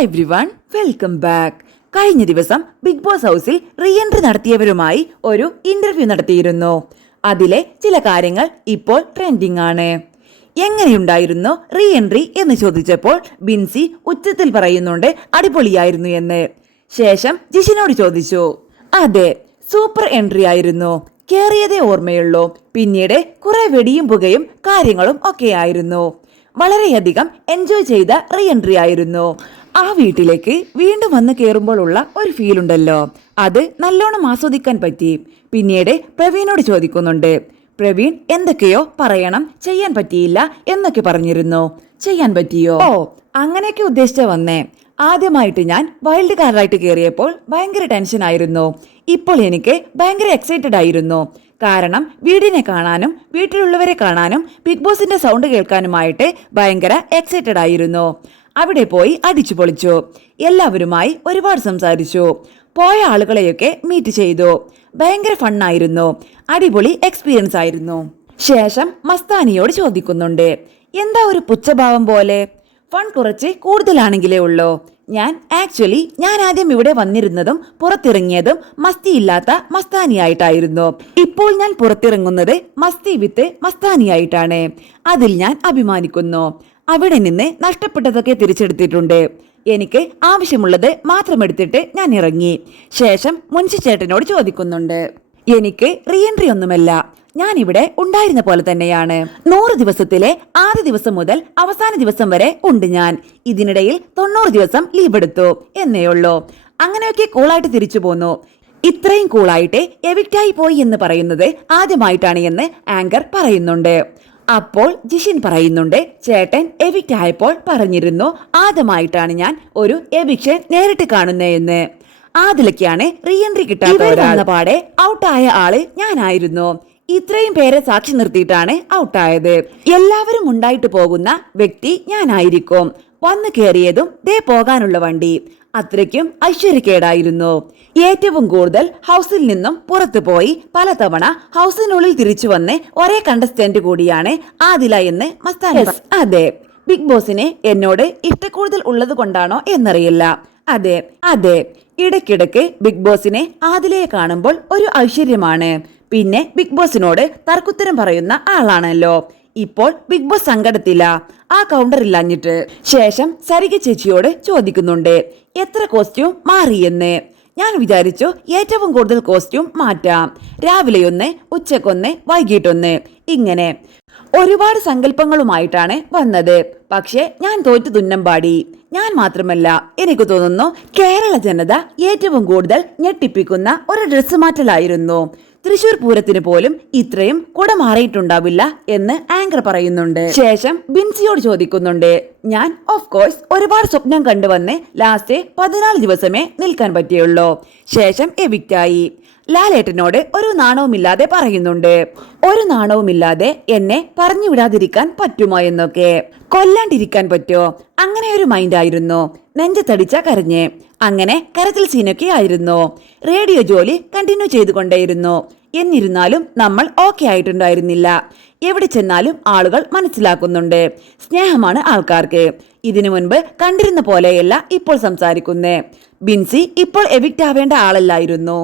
Hi everyone, welcome back. കഴിഞ്ഞ ദിവസം big boss ഹൗസിൽ റീ എൻട്രി നടത്തിയവരുമായി ഒരു ഇന്റർവ്യൂ നടത്തിയിരുന്നു. അതിലെ ചില കാര്യങ്ങൾ ഇപ്പോൾ ട്രെൻഡിംഗ് ആണ്. എങ്ങനെയുണ്ടായിരുന്നു റീ എൻട്രി എന്ന് ചോദിച്ചപ്പോൾ ബിൻസി ഉച്ചത്തിൽ പറയുന്നുണ്ട് അടിപൊളിയായിരുന്നു എന്ന്. ശേഷം ജിഷിനോട് ചോദിച്ചു. അതെ, സൂപ്പർ എൻട്രി ആയിരുന്നു. കേറിയതേ ഓർമ്മയുള്ളൂ. പിന്നീട് കുറെ വെടിയും പുകയും കാര്യങ്ങളും ഒക്കെയായിരുന്നു. വളരെയധികം എൻജോയ് ചെയ്ത റീ എൻട്രി ആയിരുന്നു. ആ വീട്ടിലേക്ക് വീണ്ടും വന്ന് കയറുമ്പോൾ ഉള്ള ഒരു ഫീൽ ഉണ്ടല്ലോ, അത് നല്ലോണം ആസ്വദിക്കാൻ പറ്റി. പിന്നീട് പ്രവീണോട് ചോദിക്കുന്നുണ്ട്. പ്രവീൺ എന്തൊക്കെയോ പറയണം, ചെയ്യാൻ പറ്റിയില്ല എന്നൊക്കെ പറഞ്ഞിരുന്നു. ചെയ്യാൻ പറ്റിയോ? ഓ, അങ്ങനെയൊക്കെ ഉദ്ദേശിച്ച വന്നേ. ആദ്യമായിട്ട് ഞാൻ വൈൽഡ് കാർഡായിട്ട് കയറിയപ്പോൾ ഭയങ്കര ടെൻഷൻ ആയിരുന്നു. ഇപ്പോൾ എനിക്ക് ഭയങ്കര എക്സൈറ്റഡ് ആയിരുന്നു. കാരണം വീടിനെ കാണാനും വീട്ടിലുള്ളവരെ കാണാനും ബിഗ് ബോസിന്റെ സൗണ്ട് കേൾക്കാനുമായിട്ട് ഭയങ്കര എക്സൈറ്റഡ് ആയിരുന്നു. അവിടെ പോയി അടിച്ചു പൊളിച്ചു. എല്ലാവരുമായി ഒരുപാട് സംസാരിച്ചു. പോയ ആളുകളെയൊക്കെ മീറ്റ് ചെയ്തു. ഭയങ്കര ഫണ്ണായിരുന്നു. അടിപൊളി എക്സ്പീരിയൻസ് ആയിരുന്നു. ശേഷം മസ്താനിയോട് ചോദിക്കുന്നുണ്ട്, എന്താ ഒരു പുച്ഛഭാവം പോലെ? ഫൺ കുറച്ച് കൂടുതലാണെങ്കിലേ ഉള്ളൂ. ഞാൻ ആദ്യം ഇവിടെ വന്നിരുന്നതും പുറത്തിറങ്ങിയതും മസ്തിയില്ലാത്ത മസ്താനിയായിട്ടായിരുന്നു. ഇപ്പോൾ ഞാൻ പുറത്തിറങ്ങുന്നത് മസ്തി വിത്ത് മസ്താനിയായിട്ടാണ്. അതിൽ ഞാൻ അഭിമാനിക്കുന്നു. അവിടെ നിന്ന് നഷ്ടപ്പെട്ടതൊക്കെ തിരിച്ചെടുത്തിട്ടുണ്ട്. എനിക്ക് ആവശ്യമുള്ളത് മാത്രം എടുത്തിട്ട് ഞാൻ ഇറങ്ങി. ശേഷം മുൻഷി ചേട്ടനോട് ചോദിക്കുന്നുണ്ട്, എനിക്ക് റീ എൻട്രി ഒന്നുമല്ല, ഞാൻ ഇവിടെ ഉണ്ടായിരുന്ന പോലെ തന്നെയാണ്. 100 ദിവസത്തിലെ ആദ്യ ദിവസം മുതൽ അവസാന ദിവസം വരെ ഉണ്ട് ഞാൻ. ഇതിനിടയിൽ 90 ദിവസം ലീവ് എടുത്തു എന്നേയുള്ളൂ. അങ്ങനെയൊക്കെ കൂളായിട്ട് തിരിച്ചു പോന്നു. ഇത്രയും കൂളായിട്ട് എവിക്റ്റായി പോയി എന്ന് പറയുന്നത് ആദ്യമായിട്ടാണ് എന്ന് ആങ്കർ പറയുന്നുണ്ട്. അപ്പോൾ ജിഷിൻ പറയുന്നുണ്ട്, ചേട്ടൻ എവിക്റ്റ് ആയപ്പോൾ പറഞ്ഞിരുന്നു ആദ്യമായിട്ടാണ് ഞാൻ ഒരു എവിക്ഷൻ നേരിട്ട് കാണുന്നതെന്ന്. അതിലൊക്കെയാണ് റീ എൻട്രി കിട്ടാത്ത പാടെ ഔട്ടായ ആള് ഞാനായിരുന്നു. ഇത്രയും പേരെ സാക്ഷി നിർത്തിയിട്ടാണ് ഔട്ടായത്. എല്ലാവരും ഉണ്ടായിട്ട് പോകുന്ന വ്യക്തി ഞാനായിരിക്കും. വന്നു കയറിയതും ദേ പോകാനുള്ള വണ്ടി. അത്രയ്ക്കും ഐശ്വര്യക്കേടായിരുന്നു. ഏറ്റവും കൂടുതൽ ഹൗസിൽ നിന്നും പുറത്തു പോയി പലതവണ ഹൗസിനുള്ളിൽ തിരിച്ചു വന്ന് ഒരേ കണ്ടസ്റ്റന്റ് കൂടിയാണ് ആദില എന്ന് മസ്താനി. അതെ, ബിഗ് ബോസിന് എന്നോട് ഇഷ്ടക്കൂടുതൽ ഉള്ളത് കൊണ്ടാണോ എന്നറിയില്ല. അതെ അതെ ഇടയ്ക്കിടയ്ക്ക് ബിഗ് ബോസിനെ ആദിലയെ കാണുമ്പോൾ ഒരു ഐശ്വര്യമാണ്. പിന്നെ ബിഗ് ബോസിനോട് തർക്കുത്തരം പറയുന്ന ആളാണല്ലോ. ഇപ്പോൾ ബിഗ് ബോസ് സങ്കടത്തില്ല, ആ കൗണ്ടർ ഇല്ലാഞ്ഞിട്ട്. ശേഷം സരിക ചേച്ചിയോട് ചോദിക്കുന്നുണ്ട്, എത്ര കോസ്റ്റ്യൂം മാറിയെന്ന്. ഞാൻ വിചാരിച്ചു ഏറ്റവും കൂടുതൽ കോസ്റ്റ്യൂം മാറ്റാം. രാവിലെയൊന്ന്, ഉച്ചക്കൊന്ന്, വൈകിട്ടൊന്ന്, ഇങ്ങനെ ഒരുപാട് സങ്കല്പങ്ങളുമായിട്ടാണ് വന്നത്. പക്ഷെ ഞാൻ തോറ്റു തുന്നമ്പാടി. ഞാൻ മാത്രമല്ല, എനിക്ക് തോന്നുന്നു കേരള ജനത ഏറ്റവും കൂടുതൽ ഞെട്ടിപ്പിക്കുന്ന ഒരു ഡ്രസ്സ് മാറ്റലായിരുന്നു. തൃശൂർ പൂരത്തിന് പോലും ഇത്രയും കുട മാറിയിട്ടുണ്ടാവില്ല എന്ന് ആങ്കർ പറയുന്നുണ്ട്. ശേഷം ബിൻസിയോട് ചോദിക്കുന്നുണ്ട്, ഞാൻ ഓഫ് കോഴ്സ് ഒരുപാട് സ്വപ്നം കണ്ടുവന്ന് ലാസ്റ്റ് 14 ദിവസമേ നിൽക്കാൻ പറ്റിയുള്ളൂ. ശേഷം എവിക്റ്റായി. ലാലേട്ടനോട് ഒരു നാണവുമില്ലാതെ പറയുന്നുണ്ട്, ഒരു നാണവുമില്ലാതെ എന്നെ പറഞ്ഞു വിടാതിരിക്കാൻ പറ്റുമോ എന്നൊക്കെ. കൊല്ലാണ്ടിരിക്കാൻ പറ്റുമോ? അങ്ങനെ ഒരു മൈൻഡായിരുന്നു. നെഞ്ചത്തടിച്ച കരഞ്ഞ്. അങ്ങനെ കരച്ചിൽ സീനൊക്കെ ആയിരുന്നു. റേഡിയോ ജോലി കണ്ടിന്യൂ ചെയ്തുകൊണ്ടേയിരുന്നു. എന്നിരുന്നാലും നമ്മൾ ഓക്കെ ആയിട്ടുണ്ടായിരുന്നില്ല. എവിടെ ചെന്നാലും ആളുകൾ മനസ്സിലാക്കുന്നുണ്ട്, സ്നേഹമാണ് ആൾക്കാർക്ക്. ഇതിനു മുൻപ് കണ്ടിരുന്ന പോലെയല്ല ഇപ്പോൾ സംസാരിക്കുന്നേ. ബിൻസി ഇപ്പോൾ എവിക്റ്റ് ആവേണ്ട ആളല്ലായിരുന്നു.